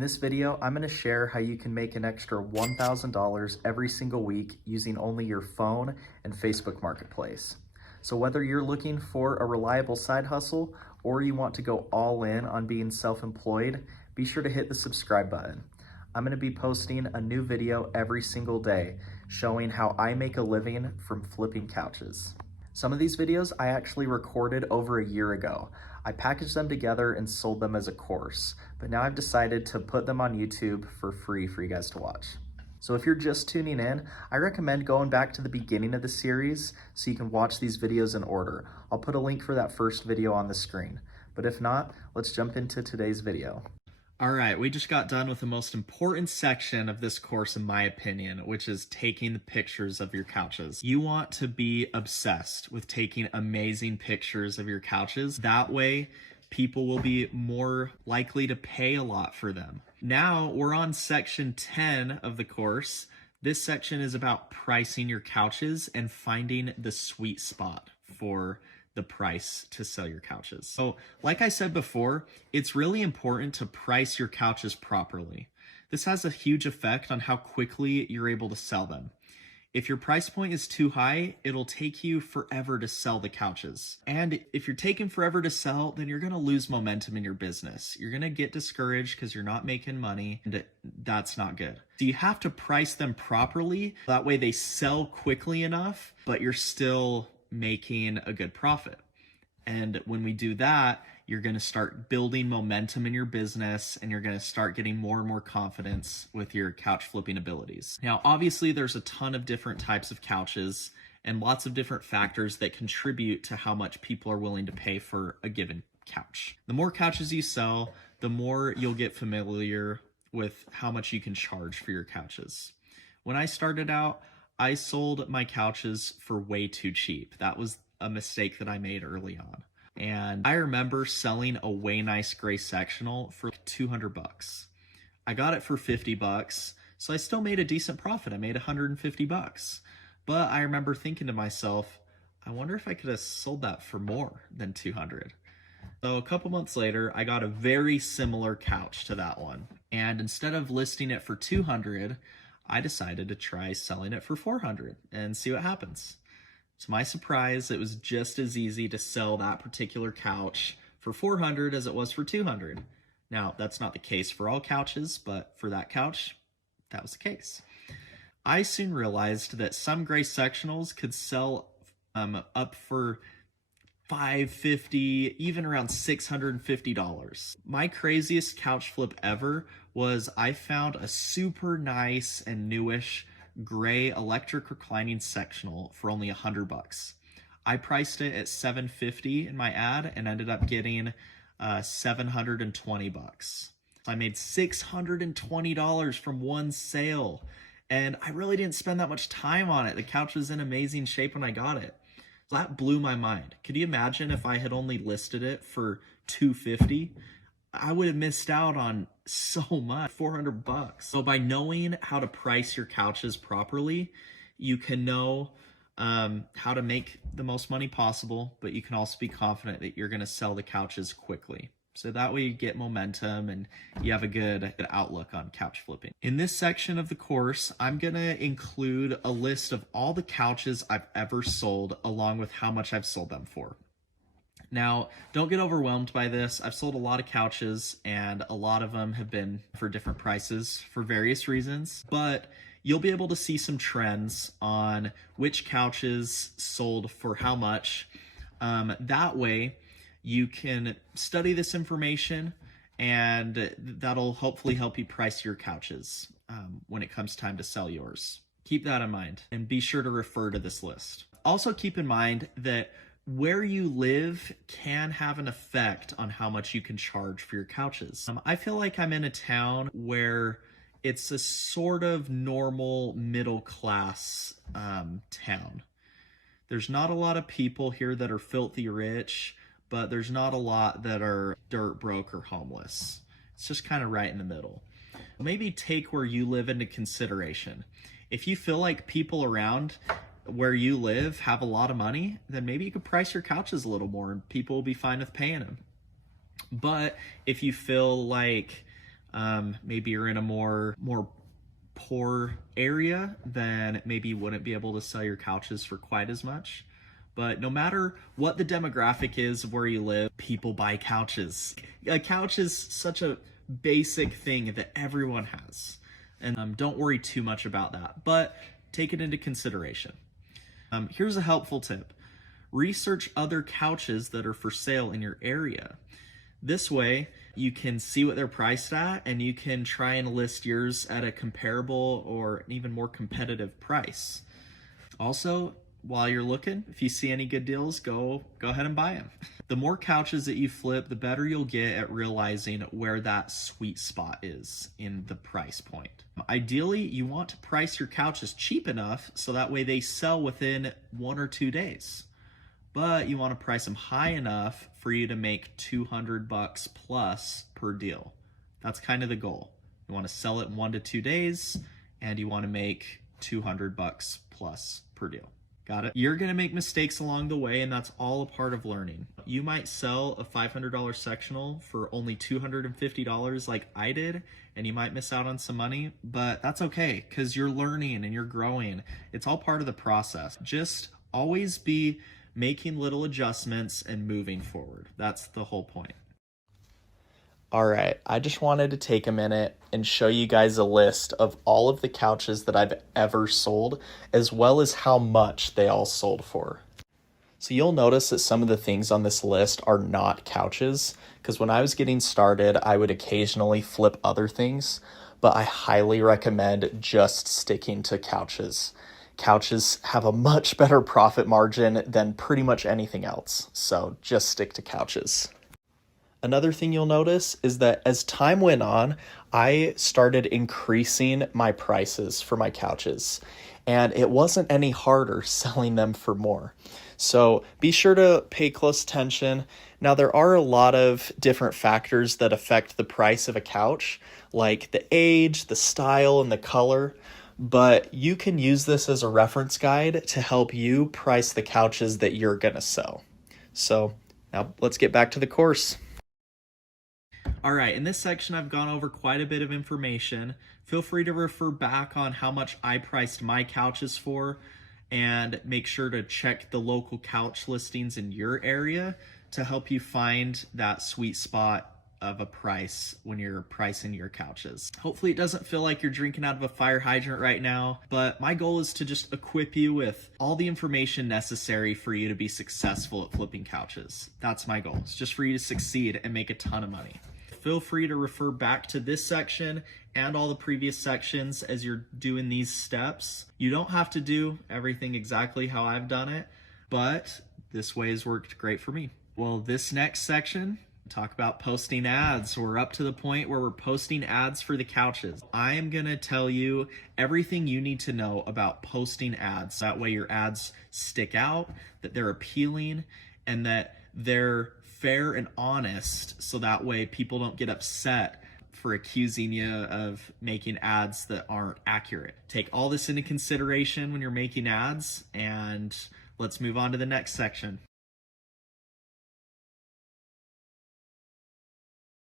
this video, I'm going to share how you can make an extra $1,000 every single week using only your phone and Facebook Marketplace. So whether you're looking for a reliable side hustle or you want to go all in on being self-employed, be sure to hit the subscribe button. I'm going to be posting a new video every single day showing how I make a living from flipping couches. Some of these videos I actually recorded over a year ago. I packaged them together and sold them as a course, but now I've decided to put them on YouTube for free for you guys to watch. So if you're just tuning in, I recommend going back to the beginning of the series so you can watch these videos in order. I'll put a link for that first video on the screen. But if not, let's jump into today's video. All right, we just got done with the most important section of this course, in my opinion, which is taking the pictures of your couches. You want to be obsessed with taking amazing pictures of your couches. That way, people will be more likely to pay a lot for them. Now, we're on section 10 of the course. This section is about pricing your couches and finding the sweet spot for the price to sell your couches. So like I said before, it's really important to price your couches properly. This has a huge effect on how quickly you're able to sell them. If your price point is too high, it'll take you forever to sell the couches. And if you're taking forever to sell, then you're gonna lose momentum in your business. You're gonna get discouraged because you're not making money, and that's not good. So you have to price them properly. That way they sell quickly enough, but you're still making a good profit. And when we do that, you're going to start building momentum in your business and you're going to start getting more and more confidence with your couch flipping abilities. Now, obviously, there's a ton of different types of couches and lots of different factors that contribute to how much people are willing to pay for a given couch. The more couches you sell, the more you'll get familiar with how much you can charge for your couches. When I started out, I sold my couches for way too cheap. That was a mistake that I made early on. And I remember selling a Way Nice gray sectional for $200. I got it for $50, so I still made a decent profit. I made $150. But I remember thinking to myself, I wonder if I could have sold that for more than $200. So a couple months later, I got a very similar couch to that one. And instead of listing it for $200, I decided to try selling it for $400 and see what happens. To my surprise, it was just as easy to sell that particular couch for $400 as it was for $200. Now, that's not the case for all couches, but for that couch, that was the case. I soon realized that some gray sectionals could sell up for $550, even around $650. My craziest couch flip ever was I found a super nice and newish gray electric reclining sectional for only $100. I priced it at $750 in my ad and ended up getting $720. I made $620 from one sale, and I really didn't spend that much time on it. The couch was in amazing shape when I got it. That blew my mind. Could you imagine if I had only listed it for $250? I would have missed out on so much, $400. So by knowing how to price your couches properly, you can know how to make the most money possible, but you can also be confident that you're gonna sell the couches quickly. So that way you get momentum and you have a good outlook on couch flipping. In this section of the course, I'm gonna include a list of all the couches I've ever sold along with how much I've sold them for. Now, don't get overwhelmed by this. I've sold a lot of couches and a lot of them have been for different prices for various reasons, but you'll be able to see some trends on which couches sold for how much. That way, you can study this information and that'll hopefully help you price your couches when it comes time to sell yours. Keep that in mind and be sure to refer to this list. Also keep in mind that where you live can have an effect on how much you can charge for your couches. I feel like I'm in a town where it's a sort of normal middle class town. There's not a lot of people here that are filthy rich, but there's not a lot that are dirt broke or homeless. It's just kind of right in the middle. Maybe take where you live into consideration. If you feel like people around where you live have a lot of money, then maybe you could price your couches a little more and people will be fine with paying them. But if you feel like maybe you're in a more poor area, then maybe you wouldn't be able to sell your couches for quite as much. But no matter what the demographic is of where you live, people buy couches. A couch is such a basic thing that everyone has. And don't worry too much about that, but take it into consideration. Here's a helpful tip. Research other couches that are for sale in your area. This way, you can see what they're priced at and you can try and list yours at a comparable or an even more competitive price. Also, while you're looking, if you see any good deals, go ahead and buy them. The more couches that you flip, the better you'll get at realizing where that sweet spot is in the price point. Ideally, you want to price your couches cheap enough so that way they sell within 1 or 2 days. But you want to price them high enough for you to make $200 plus per deal. That's kind of the goal. You want to sell it in 1 to 2 days and you want to make $200 plus per deal. Got it? You're going to make mistakes along the way, and that's all a part of learning. You might sell a $500 sectional for only $250 like I did, and you might miss out on some money, but that's okay because you're learning and you're growing. It's all part of the process. Just always be making little adjustments and moving forward. That's the whole point. All right, I just wanted to take a minute and show you guys a list of all of the couches that I've ever sold, as well as how much they all sold for. So you'll notice that some of the things on this list are not couches, because when I was getting started, I would occasionally flip other things, but I highly recommend just sticking to couches. Couches have a much better profit margin than pretty much anything else, so just stick to couches. Another thing you'll notice is that as time went on, I started increasing my prices for my couches, and it wasn't any harder selling them for more. So be sure to pay close attention. Now, there are a lot of different factors that affect the price of a couch, like the age, the style, and the color, but you can use this as a reference guide to help you price the couches that you're going to sell. So now let's get back to the course. All right, in this section, I've gone over quite a bit of information. Feel free to refer back on how much I priced my couches for, and make sure to check the local couch listings in your area to help you find that sweet spot of a price when you're pricing your couches. Hopefully it doesn't feel like you're drinking out of a fire hydrant right now, but my goal is to just equip you with all the information necessary for you to be successful at flipping couches. That's my goal. It's just for you to succeed and make a ton of money. Feel free to refer back to this section and all the previous sections as you're doing these steps. You don't have to do everything exactly how I've done it, but this way has worked great for me. Well, this next section, talk about posting ads. We're up to the point where we're posting ads for the couches. I am gonna tell you everything you need to know about posting ads. That way your ads stick out, that they're appealing, and that they're fair and honest, so that way people don't get upset for accusing you of making ads that aren't accurate. Take all this into consideration when you're making ads, and let's move on to the next section.